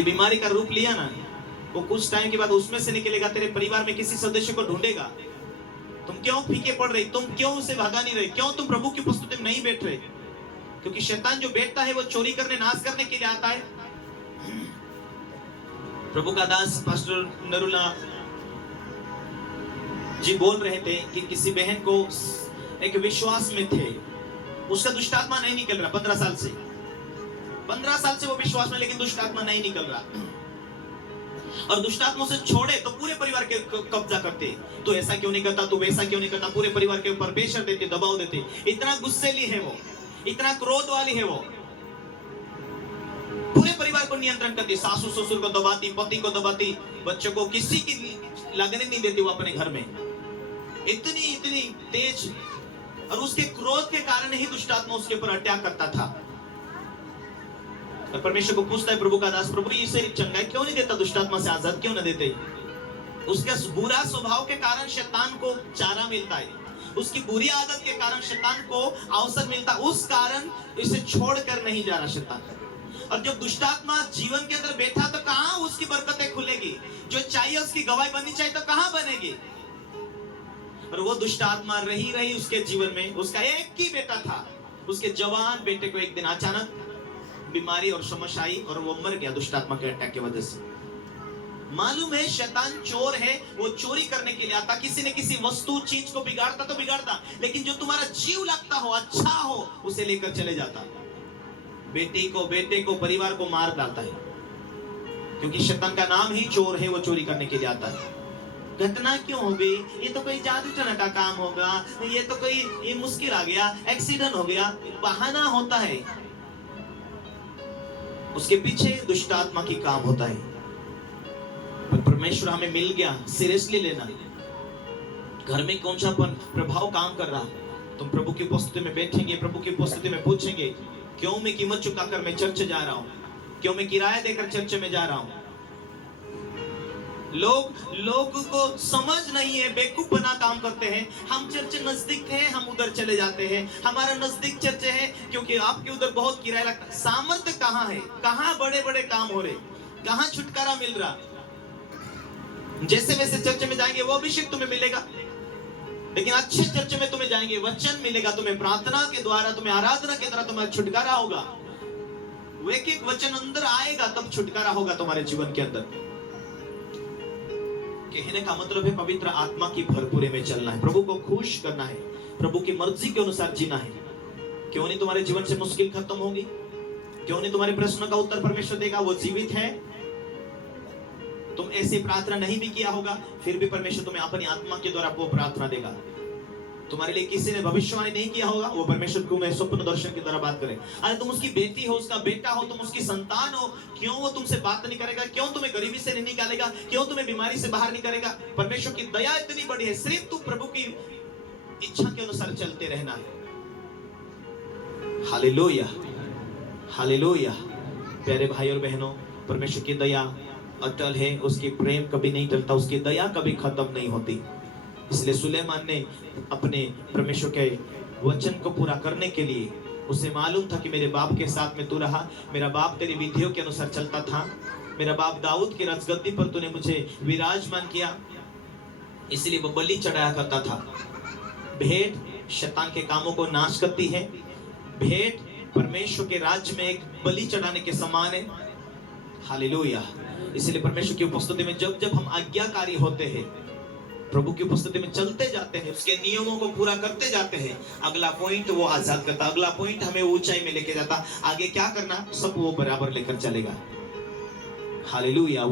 ये बीमारी का रूप लिया ना, वो कुछ टाइम के बाद उसमें से निकलेगा, तेरे परिवार में किसी सदस्य को ढूंढेगा। तुम क्यों फीके पड़ रहे, तुम क्यों उसे भगा नहीं रहे, क्यों तुम प्रभु की उपस्थिति में नहीं बैठ रहे? क्योंकि शैतान जो बैठता है वो चोरी करने, नाश करने के लिए आता है। प्रभु का दास पास्टर नरुला जी बोल रहे थे कि किसी बहन को एक विश्वास में थे, उसका दुष्टात्मा नहीं निकल रहा 15 साल से। 15 साल से वो विश्वास में, लेकिन दुष्टात्मा नहीं निकल रहा। और दुष्टात्मा से छोड़े तो पूरे परिवार के कब्जा करते। तू ऐसा क्यों नहीं करता, तू वैसा क्यों नहीं करता, पूरे परिवार के ऊपर प्रेशर देते, दबाव देते। इतना गुस्सेली है वो, इतना क्रोध वाली है वो, पूरे परिवार को नियंत्रण करती, सासू ससुर को दबाती, पति को दबाती, बच्चों को किसी की लगने नहीं देती वो अपने घर में। इतनी तेज, और उसके क्रोध के कारण ही दुष्टात्मा उसके ऊपर अटैक करता था। और परमेश्वर को पूछता है प्रभु का दास, प्रभु इसे चंगाई क्यों नहीं देता, दुष्टात्मा से आजाद क्यों नहीं देते? उसके बुरा स्वभाव के कारण शैतान को चारा मिलता है, उसकी बुरी आदत के कारण शैतान को अवसर मिलता, उस कारण इसे छोड़कर नहीं जा रहा शैतान। और जब दुष्टात्मा जीवन के अंदर बैठा तो कहां उसकी बरकतें खुलेगी? जो चाहिए उसकी गवाही बननी चाहिए तो कहां बनेगी? और वो दुष्टात्मा रही उसके जीवन में। उसका एक ही बेटा था, उसके जवान बेटे को एक दिन अचानक बीमारी और समस्या आई और वो मर गया दुष्टात्मा के अटैक की वजह से। मालूम है शैतान चोर है, वो चोरी करने के लिए आता, किसी न किसी वस्तु चीज को बिगाड़ता तो बिगाड़ता, लेकिन जो तुम्हारा जीव लगता हो, अच्छा हो, उसे लेकर चले जाता। बेटी को, बेटे को, परिवार को मार डालता है, क्योंकि शैतान का नाम ही चोर है, वो चोरी करने के लिए आता है। घटना क्यों हो गई? ये तो कोई जादू टोना का काम होगा, ये तो कोई ये मुश्किल आ गया, एक्सीडेंट हो गया, बहाना होता है। उसके पीछे दुष्टात्मा की काम होता है। पर परमेश्वर हमें मिल गया, सीरियसली लेना। घर में कौन सा प्रभाव काम कर रहा? तुम प्रभु की उपस्थिति में बैठेंगे, प्रभु की उपस्थिति में पूछेंगे, क्यों मैं कीमत चुकाकर मैं चर्च जा रहा हूं, क्यों मैं किराया देकर चर्च में जा रहा हूं? लोग को समझ नहीं है, बेवकूफ बना काम करते हैं। हम चर्च नजदीक है, हम उधर चले जाते हैं, हमारा नजदीक चर्च है क्योंकि आपके उधर बहुत किराया लगता है। सामर्थ्य कहाँ है? कहाँ बड़े बड़े काम हो रहे, कहाँ छुटकारा मिल रहा? जैसे वैसे चर्च में जाएंगे वो अभिषेक तुम्हें मिलेगा, लेकिन अच्छे चर्च में तुम्हें जाएंगे, वचन मिलेगा तुम्हें, प्रार्थना के द्वारा, तुम्हें आराधना के द्वारा तुम्हारा छुटकारा होगा। वो एक वचन अंदर आएगा तब छुटकारा होगा तुम्हारे जीवन के अंदर। कहने का मतलब है पवित्र आत्मा की भरपूरी में चलना है, प्रभु को खुश करना है, प्रभु की मर्जी के अनुसार जीना है। क्यों नहीं तुम्हारे जीवन से मुश्किल खत्म होगी? क्यों नहीं तुम्हारे प्रश्न का उत्तर परमेश्वर देगा? वो जीवित है। तुम ऐसे प्रार्थना नहीं भी किया होगा, फिर भी परमेश्वर तुम्हें अपनी आत्मा के द्वारा वो प्रार्थना देगा। तुम्हारे लिए किसी ने भविष्यवाणी नहीं किया होगा, वो परमेश्वर को मैं स्वप्न दर्शन की तरह बात करे। अरे तुम उसकी बेटी हो, उसका बेटा हो, तुम उसकी संतान हो, क्यों वो तुमसे बात नहीं करेगा? क्यों तुम्हें गरीबी से नहीं निकालेगा? क्यों तुम्हें बीमारी से बाहर नहीं करेगा? परमेश्वर की दया इतनी बड़ी है, सिर्फ तू प्रभु की इच्छा के अनुसार चलते रहना है। Hallelujah, hallelujah. प्यारे भाई और बहनों, परमेश्वर की दया अटल है, उसकी प्रेम कभी नहीं टलता, उसकी दया कभी खत्म नहीं होती। इसलिए सुलेमान ने अपने परमेश्वर के वचन को पूरा करने के लिए, उसे मालूम था कि मेरे बाप के साथ में तू रहा, मेरा बाप तेरी विधियों के अनुसार चलता था, मेरा बाप दाऊद की राजगद्दी पर तूने मुझे विराजमान किया, इसलिए वो बलि चढ़ाया करता था। भेंट शैतान के कामों को नाश करती है, भेंट परमेश्वर के राज्य में एक बलि चढ़ाने के समान है। हालेलुया। इसलिए परमेश्वर की उपस्थिति में जब जब हम आज्ञाकारी होते हैं, प्रभु की उपस्थिति में चलते जाते हैं, उसके नियमों को पूरा करते जाते हैं, अगला पॉइंट वो आजाद करता, अगला पॉइंट हमें ऊंचाई में लेके जाता, आगे क्या करना सब वो बराबर लेकर चलेगा। हालेलुया।